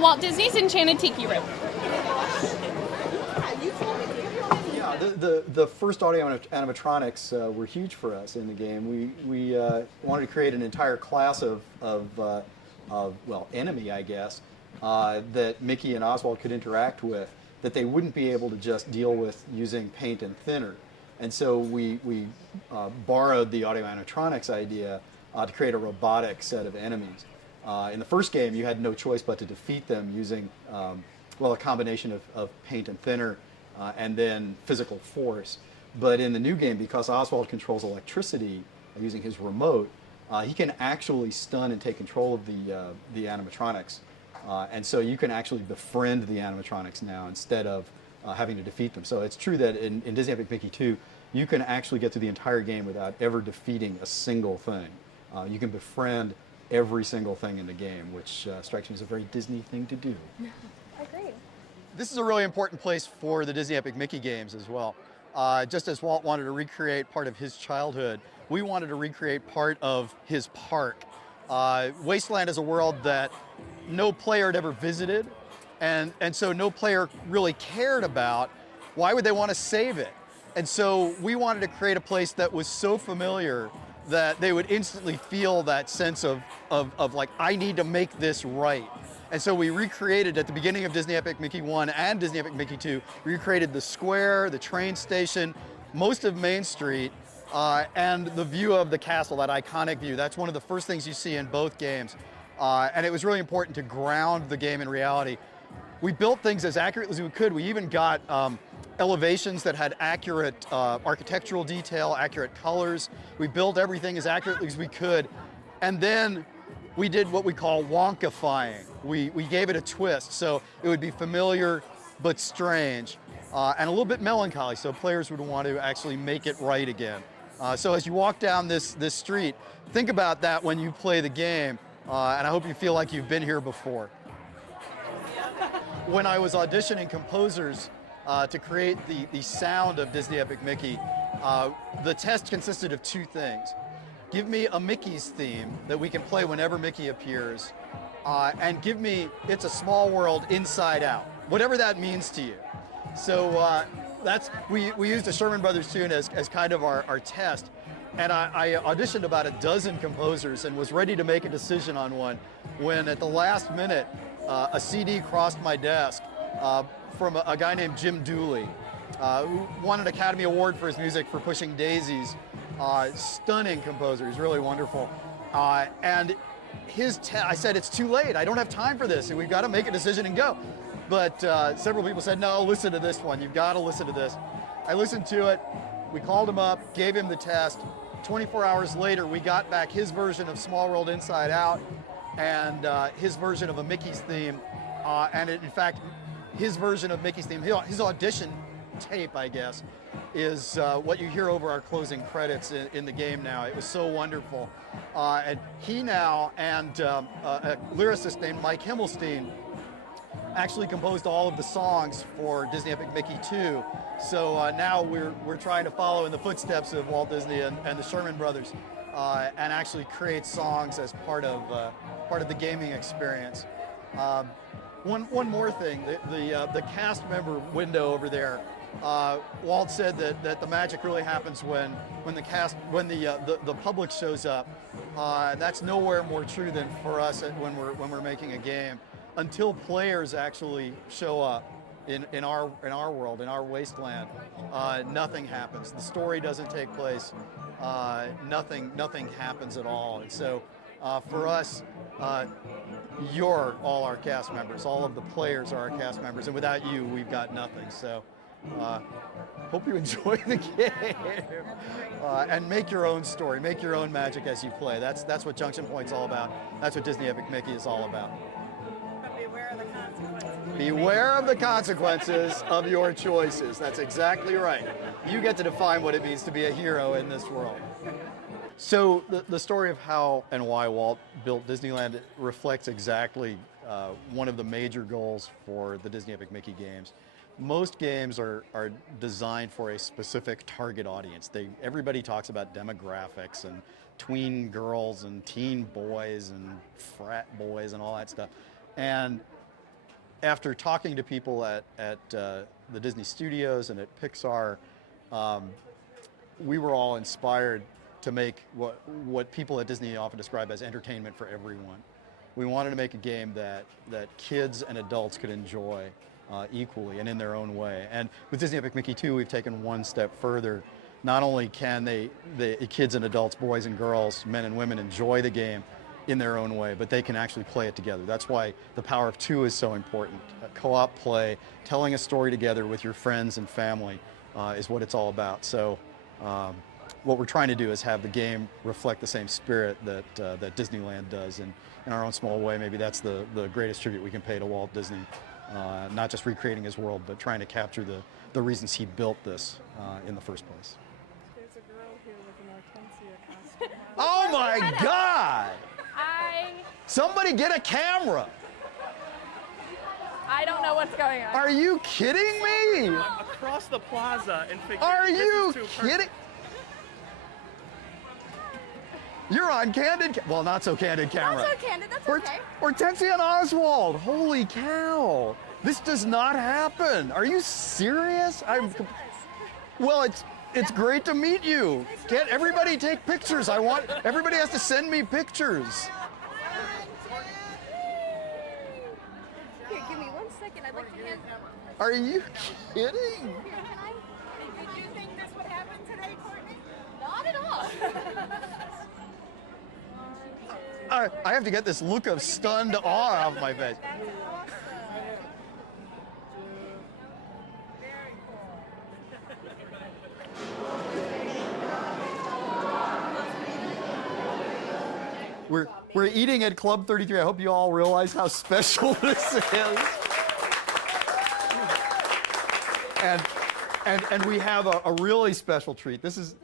Walt Disney's Enchanted Tiki Room. Yeah, the first audio animatronics were huge for us in the game. We wanted to create an entire class of well, enemy, I guess, that Mickey and Oswald could interact with, that they wouldn't be able to just deal with using paint and thinner. And so we borrowed the audio animatronics idea to create a robotic set of enemies. In the first game, you had no choice but to defeat them using, well, a combination of paint and thinner and then physical force. But in the new game, because Oswald controls electricity using his remote, he can actually stun and take control of the animatronics. And so you can actually befriend the animatronics now instead of having to defeat them. So it's true that in Disney Epic Mickey 2, you can actually get through the entire game without ever defeating a single thing. You can befriend every single thing in the game, which strikes me as a very Disney thing to do. Agreed. This is a really important place for the Disney Epic Mickey games as well. Just as Walt wanted to recreate part of his childhood, we wanted to recreate part of his park. Wasteland is a world that no player had ever visited, and so no player really cared about. Why would they want to save it? And so we wanted to create a place that was so familiar that they would instantly feel that sense of like, I need to make this right. And so we recreated at the beginning of Disney Epic Mickey 1 and Disney Epic Mickey 2, we recreated the square, the train station, most of Main Street, and the view of the castle, that iconic view. That's one of the first things you see in both games. And it was really important to ground the game in reality. We built things as accurately as we could. We even got elevations that had accurate architectural detail, accurate colors. We built everything as accurately as we could. And then we did what we call wonkifying. We gave it a twist, so it would be familiar but strange, and a little bit melancholy, so players would want to actually make it right again. So as you walk down this street, think about that when you play the game, and I hope you feel like you've been here before. When I was auditioning composers to create the sound of Disney Epic Mickey, the test consisted of two things. Give me a Mickey's theme that we can play whenever Mickey appears, and give me It's a Small World Inside Out, whatever that means to you. So we used a Sherman Brothers tune as kind of our test, and I auditioned about a dozen composers and was ready to make a decision on one when at the last minute a CD crossed my desk from a guy named Jim Dooley, who won an Academy Award for his music for Pushing Daisies. Stunning composer, he's really wonderful. And I said, it's too late, I don't have time for this, and we've got to make a decision and go. But several people said, no, listen to this one, you've got to listen to this. I listened to it, we called him up, gave him the test. 24 hours later, we got back his version of Small World Inside Out and his version of a Mickey's theme. And in fact, his version of Mickey's theme, his audition tape, I guess, is what you hear over our closing credits in the game now. It was so wonderful. And he now and a lyricist named Mike Himmelstein actually composed all of the songs for Disney Epic Mickey 2. So now we're trying to follow in the footsteps of Walt Disney and the Sherman Brothers and actually create songs as part of the gaming experience. One more thing, the cast member window over there. Walt said that the magic really happens when the public shows up. That's nowhere more true than for us when we're making a game. Until players actually show up in our world, in our wasteland, nothing happens. The story doesn't take place. Nothing happens at all. And so for us, you're all our cast members. All of the players are our cast members, and without you, we've got nothing. So. Hope you enjoy the game and make your own story, make your own magic as you play. That's what Junction Point's all about. That's what Disney Epic Mickey is all about. But beware of the consequences. Beware of the consequences of your choices. That's exactly right. You get to define what it means to be a hero in this world. So the story of how and why Walt built Disneyland reflects exactly one of the major goals for the Disney Epic Mickey games. Most games are designed for a specific target audience. Everybody talks about demographics and tween girls and teen boys and frat boys and all that stuff. And after talking to people at the Disney Studios and at Pixar, we were all inspired to make what people at Disney often describe as entertainment for everyone. We wanted to make a game that kids and adults could enjoy equally and in their own way. And with Disney Epic Mickey 2, we've taken one step further. Not only can the kids and adults, boys and girls, men and women, enjoy the game in their own way, but they can actually play it together. That's why the power of two is so important. Co-op play, telling a story together with your friends and family is what it's all about. So what we're trying to do is have the game reflect the same spirit that Disneyland does. And in our own small way, maybe that's the greatest tribute we can pay to Walt Disney. Not just recreating his world, but trying to capture the reasons he built this in the first place. There's a girl here with an Hortensia costume. Oh my God! Somebody get a camera! I don't know what's going on. Are you kidding me? Across the plaza and figure. Are this you is too kidding? You're on candid. Well, not so candid camera. Not so candid, that's okay. Hortensia and Oswald. Holy cow! This does not happen. Are you serious? Well, it's great to meet you. Get everybody take pictures. Everybody has to send me pictures. Here, give me 1 second. I'd like to hand. Are you kidding? Here, can I? Did you think this would happen today, Courtney? Not at all. I have to get this look of stunned awe off my face. That's awesome. Very cool. We're eating at Club 33. I hope you all realize how special this is. And we have a really special treat. This is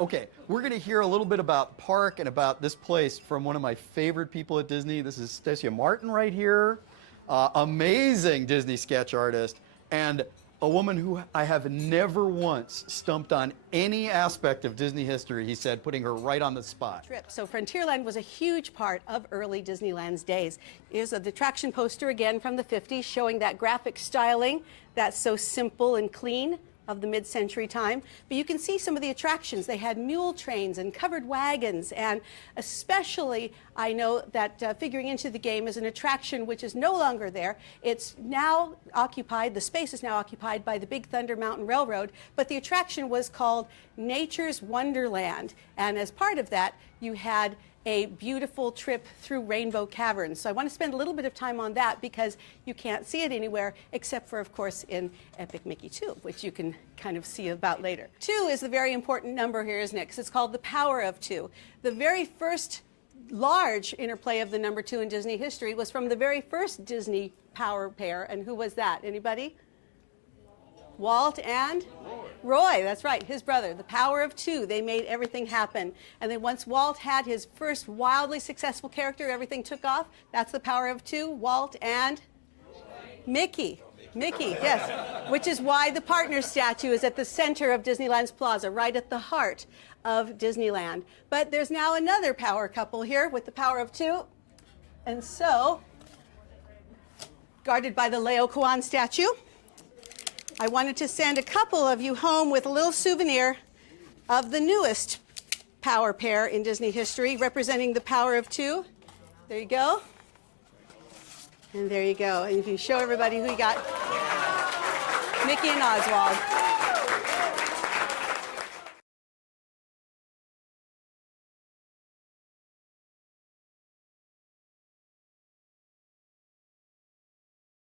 okay. We're going to hear a little bit about Park and about this place from one of my favorite people at Disney. This is Stacia Martin right here, amazing Disney sketch artist, and a woman who I have never once stumped on any aspect of Disney history, he said, putting her right on the spot. So Frontierland was a huge part of early Disneyland's days. Here's the attraction poster again from the 50s showing that graphic styling that's so simple and clean of the mid-century time. But you can see some of the attractions. They had mule trains and covered wagons, and especially I know that figuring into the game is an attraction which is no longer there. It's now occupied, the space is now occupied by the Big Thunder Mountain Railroad, but the attraction was called Nature's Wonderland. And as part of that, you had a beautiful trip through Rainbow Caverns. So I want to spend a little bit of time on that because you can't see it anywhere except for, of course, in Epic Mickey 2, which you can kind of see about later. 2 is the very important number here, isn't it? 'Cause it's called the power of 2. The very first large interplay of the number 2 in Disney history was from the very first Disney power pair. And who was that? Anybody? Walt and Roy, that's right, his brother. The power of 2, they made everything happen. And then once Walt had his first wildly successful character, everything took off. That's the power of 2, Walt and Mickey. Mickey, yes, which is why the partner statue is at the center of Disneyland's plaza, right at the heart of Disneyland. But there's now another power couple here with the power of 2. And so, guarded by the Leo Kwan statue, I wanted to send a couple of you home with a little souvenir of the newest power pair in Disney history, representing the power of 2. There you go. And there you go. And if you show everybody who you got, Mickey and Oswald.